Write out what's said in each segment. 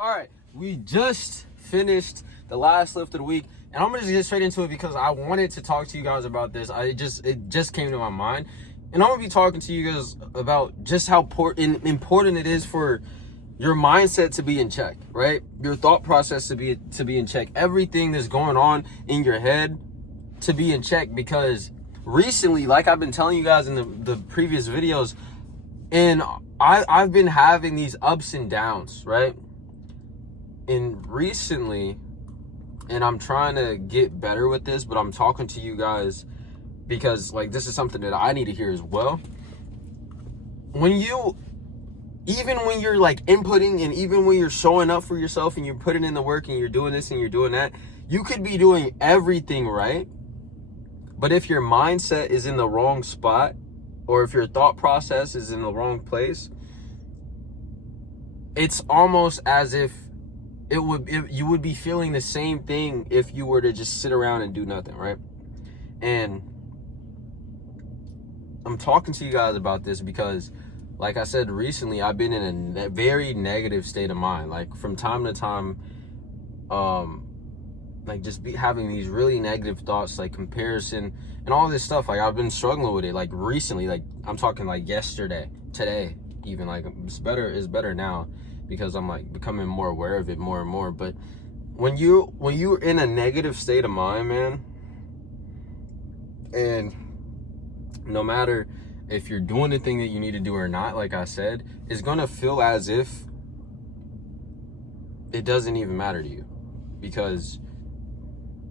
All right, we just finished the last lift of the week, and I'm gonna just get straight into it because I wanted to talk to you guys about this. It just came to my mind, and I'm gonna be talking to you guys about just how important it is for your mindset to be in check, right? Your thought process to be in check. Everything that's going on in your head to be in check, because recently, like I've been telling you guys in the previous videos, and I've been having these ups and downs, right? And recently, and I'm trying to get better with this, but I'm talking to you guys because like this is something that I need to hear as well. Even when you're like inputting, and even when you're showing up for yourself and you're putting in the work and you're doing this and you're doing that, you could be doing everything right. But if your mindset is in the wrong spot, or if your thought process is in the wrong place, it's almost as if you would be feeling the same thing if you were to just sit around and do nothing, right? And I'm talking to you guys about this because, like I said, recently I've been in a very negative state of mind. Like from time to time, like just having these really negative thoughts, like comparison and all this stuff. Like I've been struggling with it. Like recently, like I'm talking like yesterday, today, even. Like it's better now because I'm like becoming more aware of it more and more. But when you're in a negative state of mind, man, and no matter if you're doing the thing that you need to do or not, like I said, it's gonna feel as if it doesn't even matter to you. Because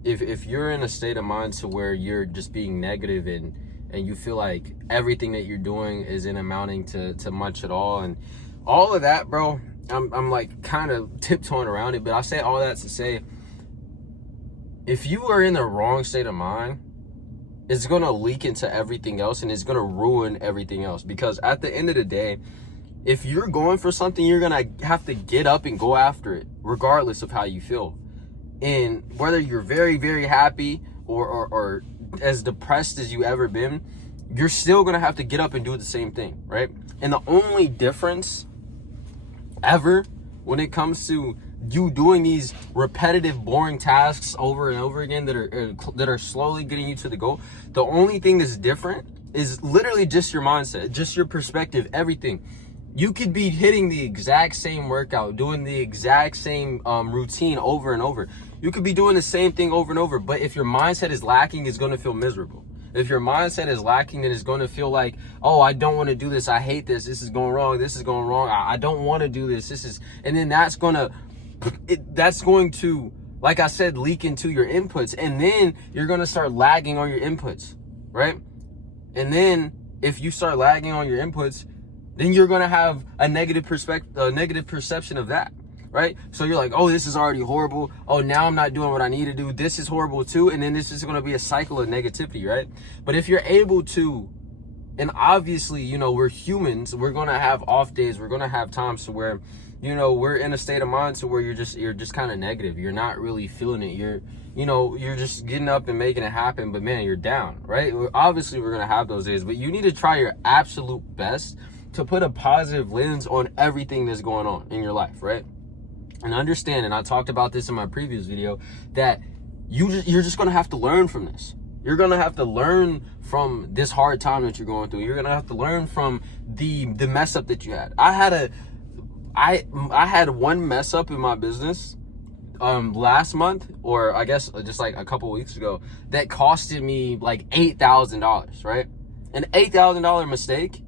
if you're in a state of mind to where you're just being negative and you feel like everything that you're doing isn't amounting to much at all, and all of that, bro, I'm like kind of tiptoeing around it, but I say all that to say, if you are in the wrong state of mind, it's going to leak into everything else, and it's going to ruin everything else. Because at the end of the day, if you're going for something, you're going to have to get up and go after it, regardless of how you feel. And whether you're very, very happy or as depressed as you ever been, you're still going to have to get up and do the same thing, right? And the only difference ever when it comes to you doing these repetitive, boring tasks over and over again that are slowly getting you to the goal, the only thing that's different is literally just your mindset, just your perspective, everything. You could be hitting the exact same workout, doing the exact same routine over and over. You could be doing the same thing over and over, but if your mindset is lacking, it's going to feel miserable. If your mindset is lacking, then it's going to feel like, oh, I don't want to do this. I hate this. This is going wrong. This is going wrong. I don't want to do this. And then that's going to, like I said, leak into your inputs. And then you're going to start lagging on your inputs, right? And then if you start lagging on your inputs, then you're going to have a negative perception of that, right? So you're like, oh, this is already horrible. Oh, now I'm not doing what I need to do. This is horrible too. And then this is going to be a cycle of negativity, right? But if you're able to, and obviously, you know, we're humans, we're going to have off days. We're going to have times to where, you know, we're in a state of mind to where you're just kind of negative. You're not really feeling it. You're just getting up and making it happen, but man, you're down, right? Obviously, we're going to have those days, but you need to try your absolute best to put a positive lens on everything that's going on in your life, right? And understand, and I talked about this in my previous video, that you're just going to have to learn from this. You're going to have to learn from this hard time that you're going through. You're going to have to learn from the mess up that you had. I had one mess up in my business last month, or I guess just like a couple weeks ago, that costed me like $8,000, right? An $8,000 mistake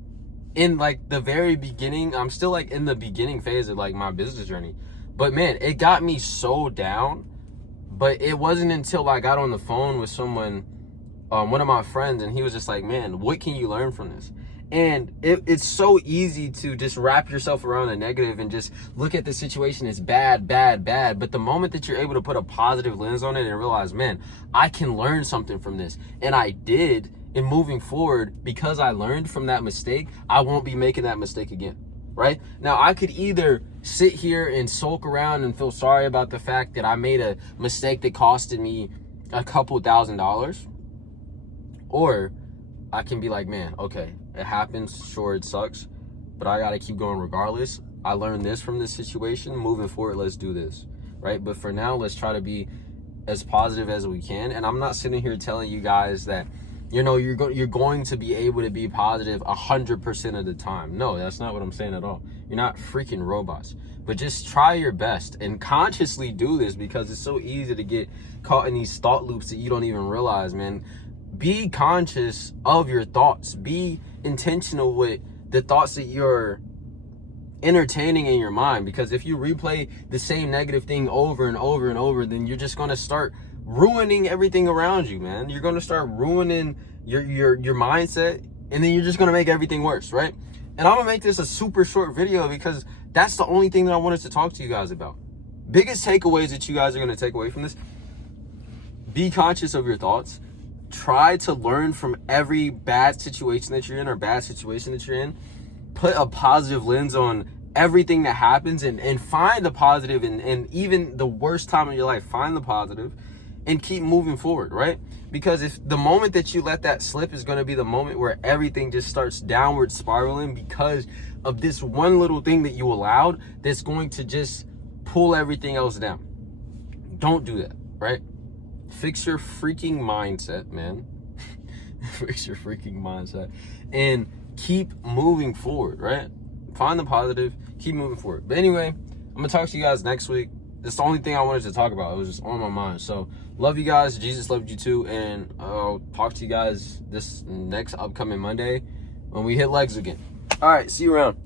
in like the very beginning. I'm still like in the beginning phase of like my business journey, but man, it got me so down. But it wasn't until I got on the phone with someone, one of my friends, and he was just like, man, what can you learn from this? And it's so easy to just wrap yourself around a negative and just look at the situation as bad. But the moment that you're able to put a positive lens on it and realize, man, I can learn something from this, and I did. And moving forward, because I learned from that mistake, I won't be making that mistake again, right? Now, I could either sit here and sulk around and feel sorry about the fact that I made a mistake that costed me a couple $1,000s, or I can be like, man, okay, it happens, sure, it sucks, but I gotta keep going regardless. I learned this from this situation. Moving forward, let's do this, right? But for now, let's try to be as positive as we can. And I'm not sitting here telling you guys that, you know, you're going to be able to be positive 100% of the time. No, that's not what I'm saying at all. You're not freaking robots. But just try your best and consciously do this, because it's so easy to get caught in these thought loops that you don't even realize, man. Be conscious of your thoughts. Be intentional with the thoughts that you're entertaining in your mind, because if you replay the same negative thing over and over and over, then you're just going to start ruining everything around you, man. You're going to start ruining your mindset, and then you're just going to make everything worse, right? And I'm going to make this a super short video because that's the only thing that I wanted to talk to you guys about. Biggest takeaways that you guys are going to take away from this: be conscious of your thoughts. Try to learn from every bad situation that you're in or bad situation that you're in. Put a positive lens on everything that happens, and find the positive, and even the worst time of your life, find the positive and keep moving forward, right? Because if the moment that you let that slip is going to be the moment where everything just starts downward spiraling because of this one little thing that you allowed, that's going to just pull everything else down. Don't do that, right? Fix your freaking mindset, man. Fix your freaking mindset and keep moving forward, right? Find the positive, keep moving forward. But anyway, I'm gonna talk to you guys next week. That's the only thing I wanted to talk about. It was just on my mind. So love you guys. Jesus loved you too. And I'll talk to you guys this next upcoming Monday when we hit legs again. All right, see you around.